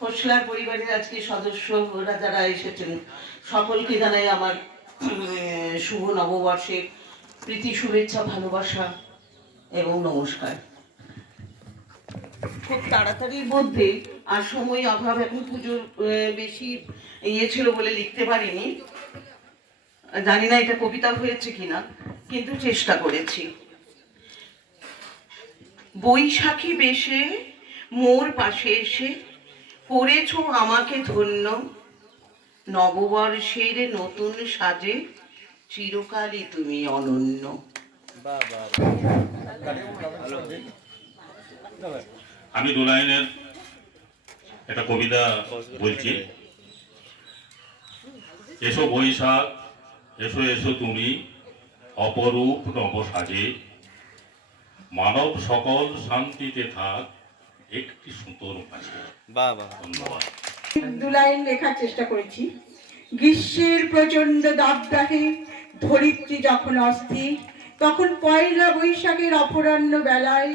ফসলার পরিবারের আজকে সদস্যরা যারা এসেছেন, সকলকে জানাই আমার শুভ নববর্ষের প্রীতি, শুভেচ্ছা, ভালোবাসা এবং নমস্কার। খুব তাড়াতাড়ির মধ্যে আর সময় অভাব, এখন পুজোর বেশি ইয়ে ছিল বলে লিখতে পারিনি। জানি না এটা কবিতা হয়েছে কিনা, কিন্তু চেষ্টা করেছি। বৈশাখী বেশে মোর পাশে এসে করেছ আমাকে ধন্য। নববর্ষের নতুন সাজে চিরকালই তুমি অনন্য। আমি দু লাইনের একটা কবিতা বলছি। এসো বৈশাখ, এসো এসো তুমি, অপরূপ নব সাজে মানব সকল শান্তিতে থাক একটি সুতোর মাঝে বাহ বাহ ধন্যবাদ। দু লাইন লেখার চেষ্টা করেছি। গ্রীষ্মের প্রচণ্ড দাবদাহে ধরিত্রী যখন অস্থির তখন পয়লা বৈশাখের অপরাহ্ন বেলায়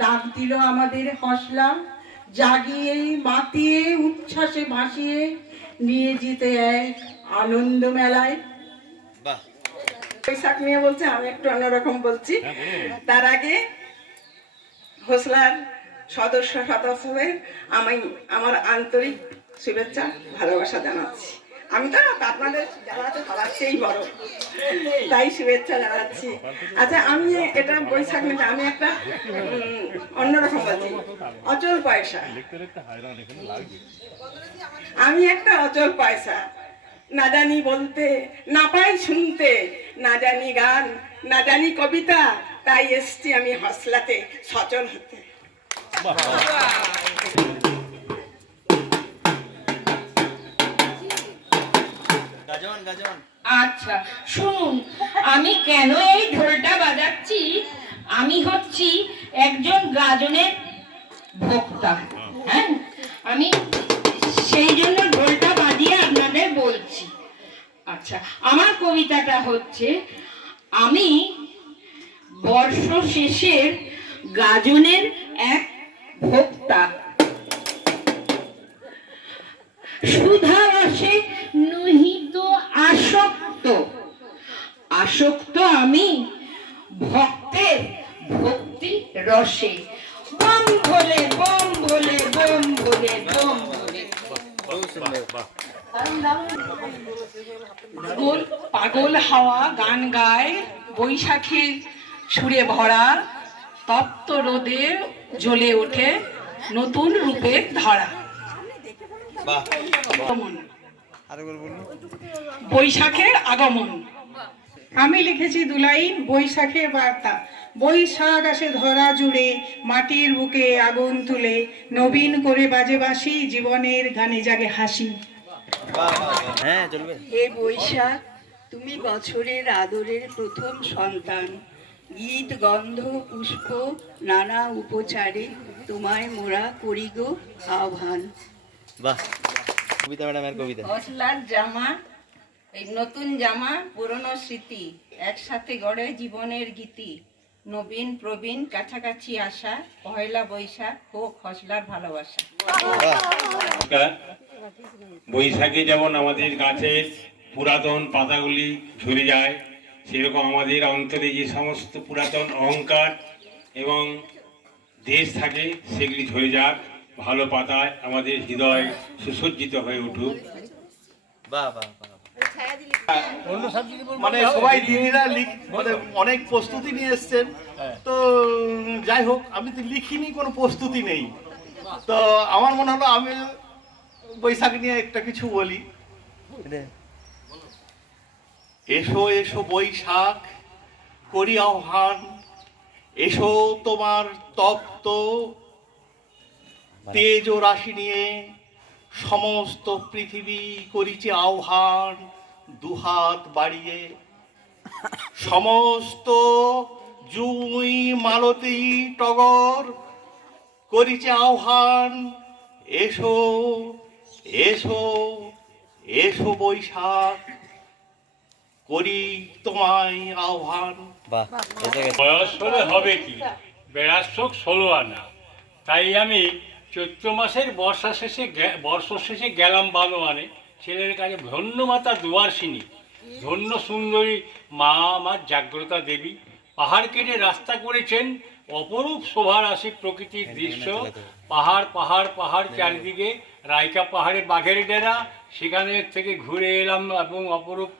ডাক দিল আমাদের হসলা জাগিয়ে মাতিয়ে উচ্ছ্বাসে ভাসিয়ে নিয়ে যেতে এক আনন্দ মেলায়। বৈশাখ নিয়ে বলছে আমি একটু অন্যরকম বলছি। তার আগে হোসলার সদস্য সদস্যদের আমি আমার আন্তরিক শুভেচ্ছা, ভালোবাসা জানাচ্ছি। আমি তো আপনাদের যারা সেই বড়। তাই শুভেচ্ছা জানাচ্ছি। আচ্ছা আমি এটা বৈশাখ নিতে আমি একটা অন্যরকম বলছি। অচল পয়সা। আমি একটা অচল পয়সা। না জানি বলতে, না পাই শুনতে, না জানি গান, না জানি কবিতা, তাই এসছি আমি হসলাতে সচল হতে। আচ্ছা শুনুন, আমি কেন এই ঢোলটা বাজাচ্ছি? আমি হচ্ছি একজন গাজনের ভোক্তা হ্যাঁ? আমি সেই জন্য ঢোলটা বাজিয়ে আপনাদের বলছি। আচ্ছা আমার কবিতাটা হচ্ছে, আমি বর্ষ শেষের গাজনের এক ভোক্তা। সুধা রসে নহিত আসক্ত। আসক্ত আমি ভক্তের ভক্তি রসে। বম ভোলে বম ভোলে বম ভোলে বম ভোলে। পাগল পাগল হাওয়া গান গায় বৈশাখীর সুরে ভরা, তপ্ত রোদে জ্বলে ওঠে নতুন রূপের ধারা। বৈশাখের আগমন। আমি লিখেছি দুলাইন বৈশাখের বার্তা। বৈশাখ আসে ধরা জুড়ে মাটির বুকে আগুন তুলে। নবীন করে বাজে বাসি জীবনের গানে জাগে হাসি। হ্যাঁ হে বৈশাখ তুমি বছরের আদরের প্রথম সন্তান। গীত গন্ধ পুষ্প নানা উপচারে তোমায় মোরা করি গো আহ্বান। বাহ কবিতা ম্যাডামের কবিতা। হসলার জামা এই নতুন জামা পুরনো স্মৃতি একসাথে গড়ে জীবনের গীতি। নবীন প্রবীণ কাছাকাছি আসা পয়লা বৈশাখ হোক হসলার ভালোবাসা। বৈশাখে যেমন আমাদের গাছের পুরাতন পাতাগুলি ঝরে যায় সেরকম আমাদের অন্তরে যে সমস্ত পুরাতন অহংকার এবং দেশ থাকে সেগুলি ঝরে যাক ভালো পাতায় আমাদের হৃদয় সুসজ্জিত হয়ে উঠুক। বাহ বাহ বাহ মানে সবাই দিদিরা লিখ মানে অনেক প্রস্তুতি নিয়ে এসছেন। তো যাই হোক আমি তো লিখিনি কোনো প্রস্তুতি নেই। তো আমার মনে হলো আমি বৈশাখ নিয়ে একটা কিছু বলি। এসো এসো বৈশাখ করি আহ্বান এসো তোমার তপ্ত তেজ ও রাশি নিয়ে সমস্ত পৃথিবী করিছে আহ্বান দুহাত বাড়িয়ে। সমস্ত জুই মালতী টগর করিছে আহ্বান এসো এসো এসো বৈশাখ। করি তোমায় আহ্বান। বাহ বয়স হলে হবে কি? বেড়ার শোক ষোলো আনা। তাই আমি চৈত্র মাসের বর্ষা শেষে বর্ষ শেষে গেলাম বানোয়ানে ছেলের কাছে ধন্য মাতা দুয়ারসিনী ধন্য সুন্দরী মা আমার জাগ্রতা দেবী। পাহাড় কেটে রাস্তা করেছেন অপরূপ শোভার আসি প্রকৃতির দৃশ্য। পাহাড় পাহাড় পাহাড় চারিদিকে রায়কা পাহাড়ে বাঘের ডেরা। সেখানে থেকে ঘুরে এলাম এবং অপরূপ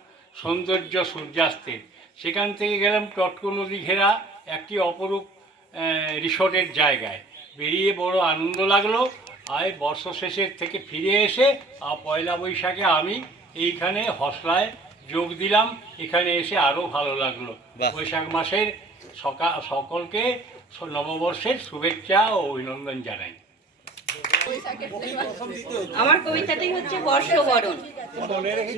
সৌন্দর্য সূর্যাস্তের। সেখান থেকে গেলাম টটকো নদী ঘেরা একটি অপরূপ রিসোর্টের জায়গায়। বেরিয়ে বড় আনন্দ লাগল। আর বর্ষ শেষের থেকে ফিরে এসে আর পয়লা বৈশাখে আমি এইখানে হসলায় যোগ দিলাম। এখানে এসে আরও ভালো লাগল। বৈশাখ মাসের সকা সকলকে নববর্ষের শুভেচ্ছা ও অভিনন্দন জানাই। আমার কবিতাটি হচ্ছে বর্ষবরণ।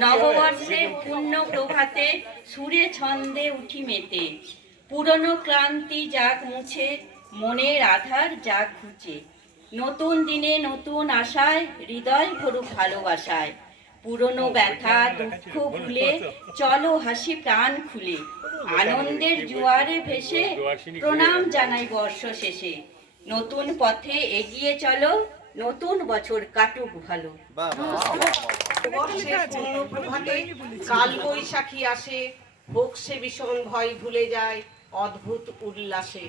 নববর্ষের পূর্ণ প্রভাতে সুরে ছন্দে উঠি মেতে। পুরনো ক্লান্তি যাক মুছে, মনের আধার যাক ঘুচে। নতুন দিনে নতুন আশায়, হৃদয় ভরুক ভালোবাসায়। পুরনো ব্যথা, দুঃখ ভুলে, চলো হাসি প্রাণ খুলে। আনন্দের জোয়ারে ভেসে প্রণাম জানাই বর্ষ শেষে নতুন পথে এগিয়ে চলো নতুন বছর কাটুক ভালো। বাহ বাহ বর্ষের পূর্ণ প্রভাতে কাল বৈশাখী আসে হোক সে ভীষণ ভয় ভুলে যায় অদ্ভুত উল্লাসে।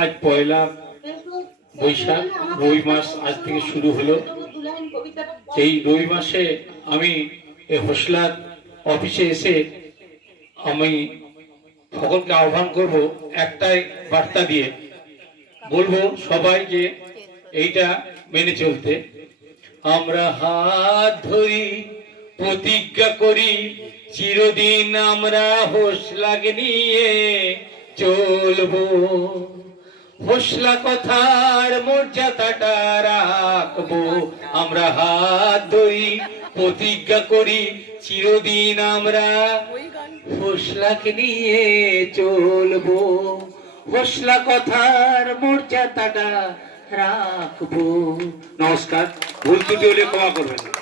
আজ পয়লা বৈশাখ রবি মাস আজ থেকে শুরু হলো। এই রবি মাসে আমি এই হোসলার অফিসে এসে আমি সকলকে আহ্বান করব একটাই বার্তা দিয়ে। বলব সবাই যে এইটা মেনে চলতে। আমরা হাত ধরি, প্রতিজ্ঞা করি, চিরদিন আমরা হোসলাকে নিয়ে চলবো। হোসলা কথার মর্যাদাটা রাখব। আমরা হাত ধরি, প্রতিজ্ঞা করি, চিরদিন আমরা হোসলাকে নিয়ে চলবো। হোসলা কথার মর্যাদাটা রাখব। নমস্কার ভুল ত্রুটি হলে ক্ষমা করবেন।